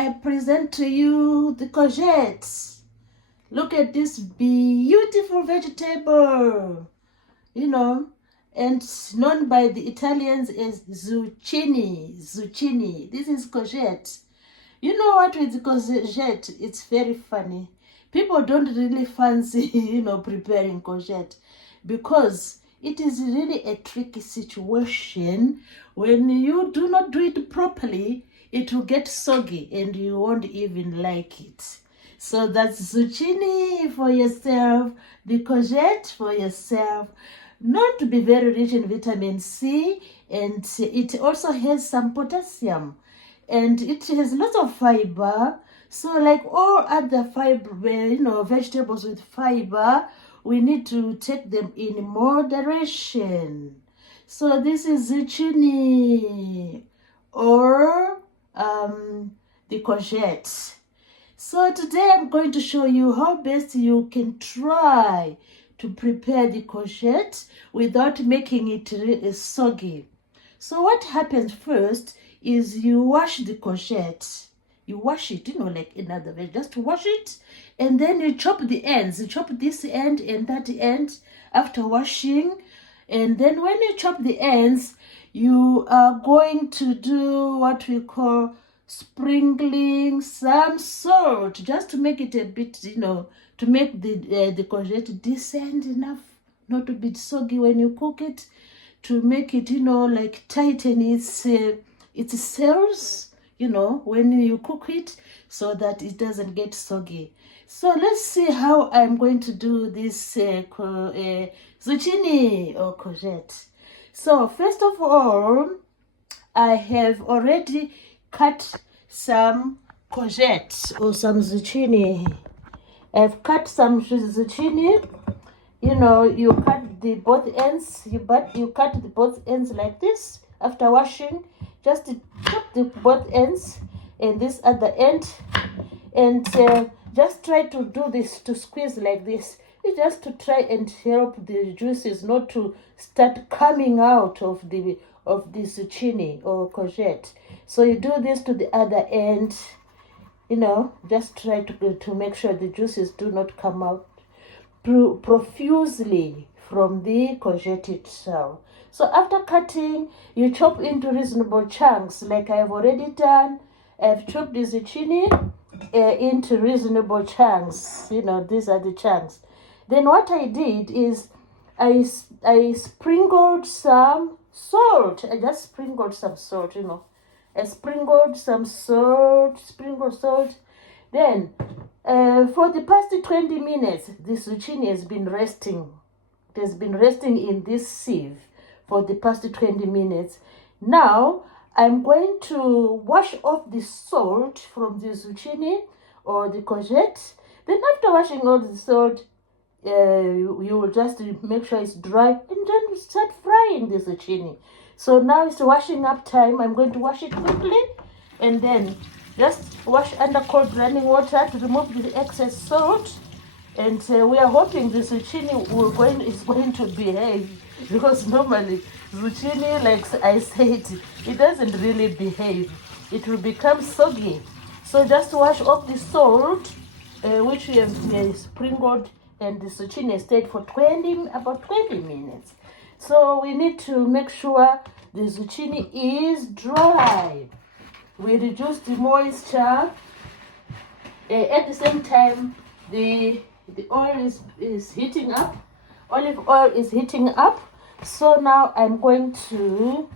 I present to you the courgette. Look at this beautiful vegetable, and known by the Italians as zucchini. Zucchini. This is courgette. You know what with courgette? It's very funny. People don't really fancy, preparing courgette because it is really a tricky situation. When you do not do it properly, it will get soggy and you won't even like it. So that's zucchini for yourself, the courgette for yourself. Known to be very rich in vitamin C, and it also has some potassium, and it has lots of fiber. So like all other fiber, vegetables with fiber, we need to take them in moderation. So this is zucchini or the courgette. So today I'm going to show you how best you can try to prepare the courgette without making it soggy. So what happens first is you wash the courgette. You wash it, like another veg. Just wash it, and then you chop the ends. You chop this end and that end after washing. And then when you chop the ends, you are going to do what we call sprinkling some salt, just to make it a bit, to make the courgette decent enough, not to be soggy when you cook it, to make it, like tighten its cells, when you cook it, so that it doesn't get soggy. So let's see how I'm going to do this zucchini or courgette. So first of all, I have already cut some courgette or some zucchini. I've cut some zucchini. You cut the both ends. You cut the both ends like this. After washing, just chop the both ends and this at the end, and just try to do this, to squeeze like this. It's just to try and help the juices not to start coming out of the zucchini or courgette. So you do this to the other end, just try to make sure the juices do not come out profusely from the courgette itself. So after cutting, you chop into reasonable chunks like I have already done. I've chopped the zucchini into reasonable chunks. These are the chunks. Then what I did is I sprinkled some salt. I just sprinkled some salt, I sprinkled some salt, salt. Then, for the past 20 minutes, the zucchini has been resting. It has been resting in this sieve for the past 20 minutes. Now, I'm going to wash off the salt from the zucchini or the courgette. Then after washing all the salt, you will just make sure it's dry and then start frying the zucchini. So now it's washing up time. I'm going to wash it quickly and then just wash under cold running water to remove the excess salt. And we are hoping the zucchini is going to behave, because normally zucchini, like I said, it doesn't really behave. It will become soggy. So just wash off the salt, which we have sprinkled, and the zucchini stayed for about 20 minutes. So we need to make sure the zucchini is dry. We reduce the moisture. At the same time, the oil is heating up. Olive oil is heating up. So now I'm going to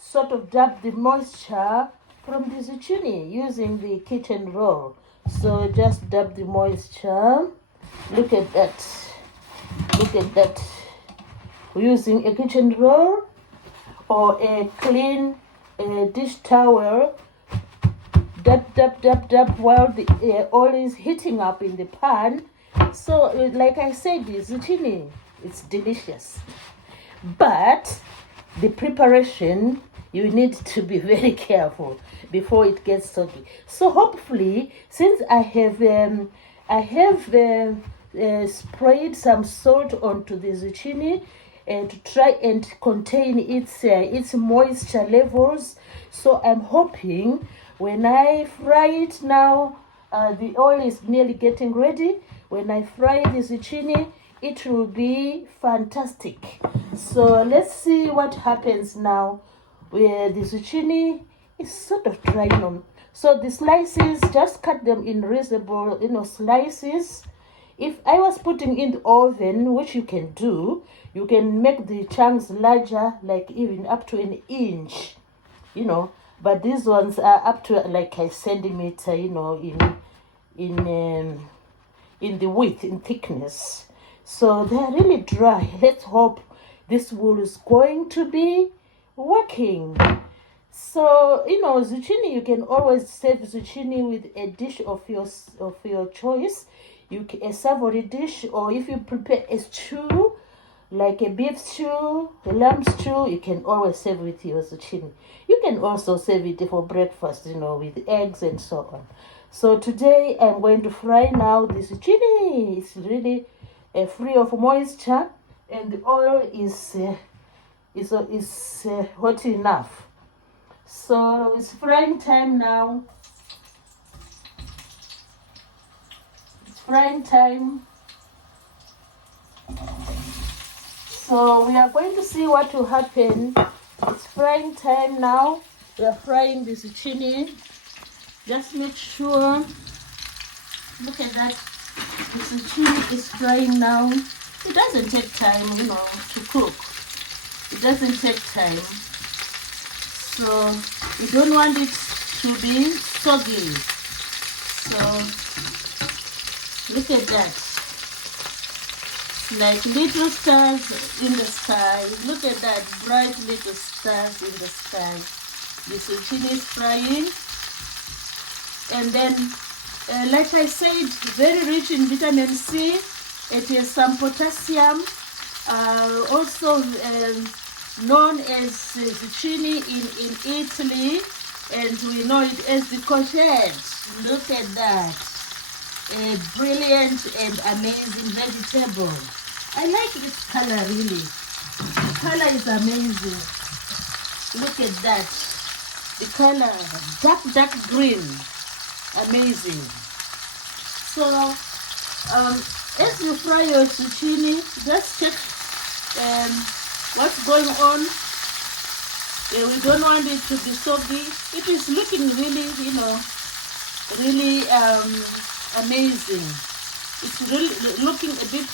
sort of dab the moisture from the zucchini using the kitchen roll. So just dab the moisture. Look at that. Look at that. Using a kitchen roll or a clean dish towel. Dab, dab, dab, dab while the oil is heating up in the pan. So, like I said, the zucchini, it's delicious. But the preparation, you need to be very careful before it gets soggy. So hopefully, since I have sprayed some salt onto the zucchini, to try and contain its moisture levels. So I'm hoping when I fry it now, the oil is nearly getting ready. When I fry the zucchini, it will be fantastic. So let's see what happens now. Where the zucchini is sort of dry now. So the slices, just cut them in reasonable, slices. If I was putting in the oven, which you can do, you can make the chunks larger, like even up to an inch, But these ones are up to like a centimeter, in the width, in thickness. So they are really dry. Let's hope this wool is going to be working. So zucchini, you can always serve zucchini with a dish of your choice. A savory dish, or if you prepare a stew like a beef stew, a lamb stew, you can always serve with your zucchini. You can also serve it for breakfast, with eggs and so on. So today I'm going to fry now the zucchini. It's really free of moisture, and the oil is hot enough. So it's frying time now. It's frying time. So we are going to see what will happen. It's frying time now. We are frying the zucchini. Just make sure. Look at that. The zucchini is frying now. It doesn't take time, to cook. It doesn't take time. So you don't want it to be soggy. So look at that. Like little stars in the sky. Look at that, bright little stars in the sky. The zucchini is frying. And then, like I said, very rich in vitamin C. It has some potassium. Also known as zucchini in Italy. And we know it as the courgette. Look at that. A brilliant and amazing vegetable. I like its color, really. The color is amazing. Look at that. The color, dark green. Amazing. So, as you fry your zucchini, just check what's going on. We don't want it to be soggy. It is looking really, really amazing. It's really looking a bit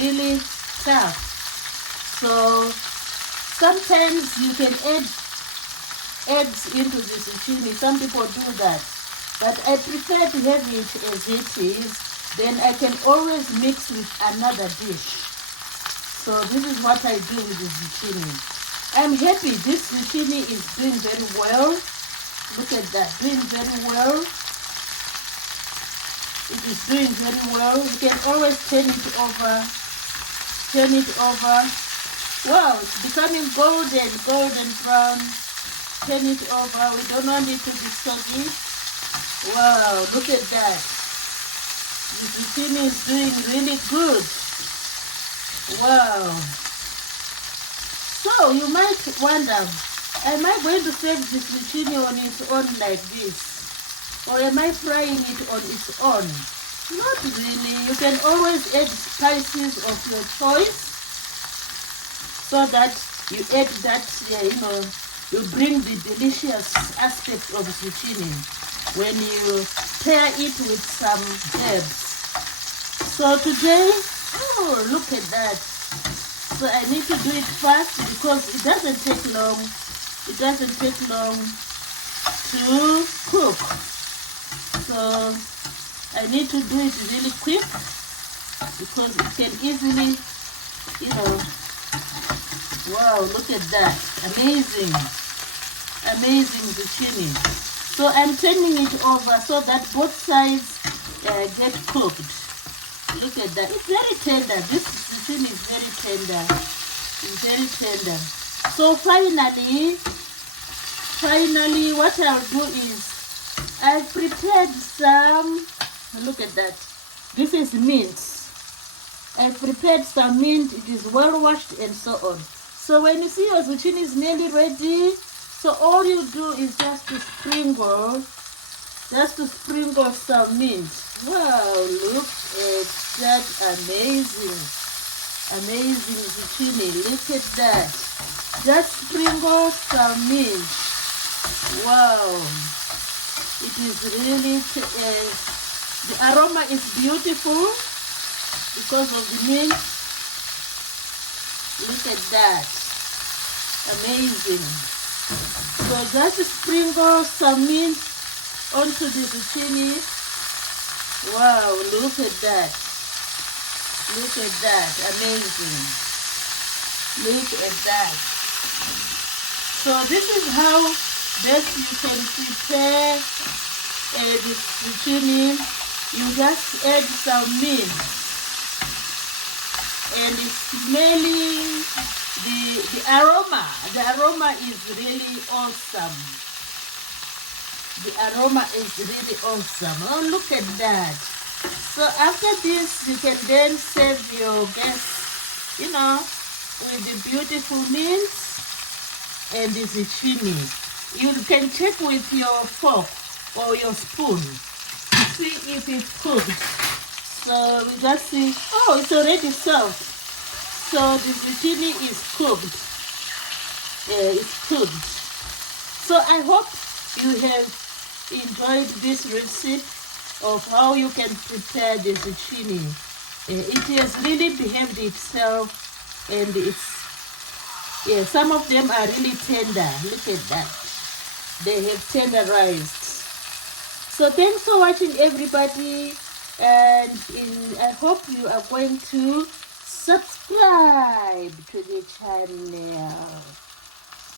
really tough. So sometimes you can add eggs into the zucchini. Some people do that, but I prefer to have it as it is. Then I can always mix with another dish. So this is what I do with the zucchini. I'm happy this zucchini is doing very well. Look at that, doing very well. It is doing very well. You can always turn it over. Turn it over. Wow, it's becoming golden brown. Turn it over. We don't want it to be soggy. Wow, look at that. The zucchini is doing really good. Wow. So you might wonder, am I going to serve the zucchini on its own like this? Or am I frying it on its own? Not really. You can always add spices of your choice so that you add that, you bring the delicious aspect of zucchini when you pair it with some herbs. So today, oh, look at that. So I need to do it fast because it doesn't take long. It doesn't take long to cook. So I need to do it really quick because it can easily, wow, look at that. Amazing. Amazing zucchini. So I'm turning it over so that both sides get cooked. Look at that. It's very tender. This zucchini is very tender. It's very tender. So finally, what I'll do is I've prepared some, look at that. This is mint. I've prepared some mint. It is well washed and so on. So when you see your zucchini is nearly ready, so all you do is just to sprinkle some mint. Wow, look at that amazing zucchini. Look at that. Just sprinkle some mint. Wow, it is really, the aroma is beautiful because of the mint. Look at that, amazing. So just sprinkle some mint onto the zucchini. Wow, look at that. Look at that, amazing. Look at that. So this is how best you can prepare the zucchini. You just add some mint and it's smelling, the aroma is really awesome. The aroma is really awesome. Oh, look at that. So after this, you can then serve your guests, you know, with the beautiful mint and the zucchini. You can check with your fork or your spoon to see if it's cooked. So we just see, oh, it's already served. So the zucchini is cooked. It's cooked. So I hope you have enjoyed this recipe of how you can prepare the zucchini. It has really behaved itself, and it's, some of them are really tender. Look at that. They have tenderized. So thanks for watching, everybody, and I hope you are going to subscribe to the channel.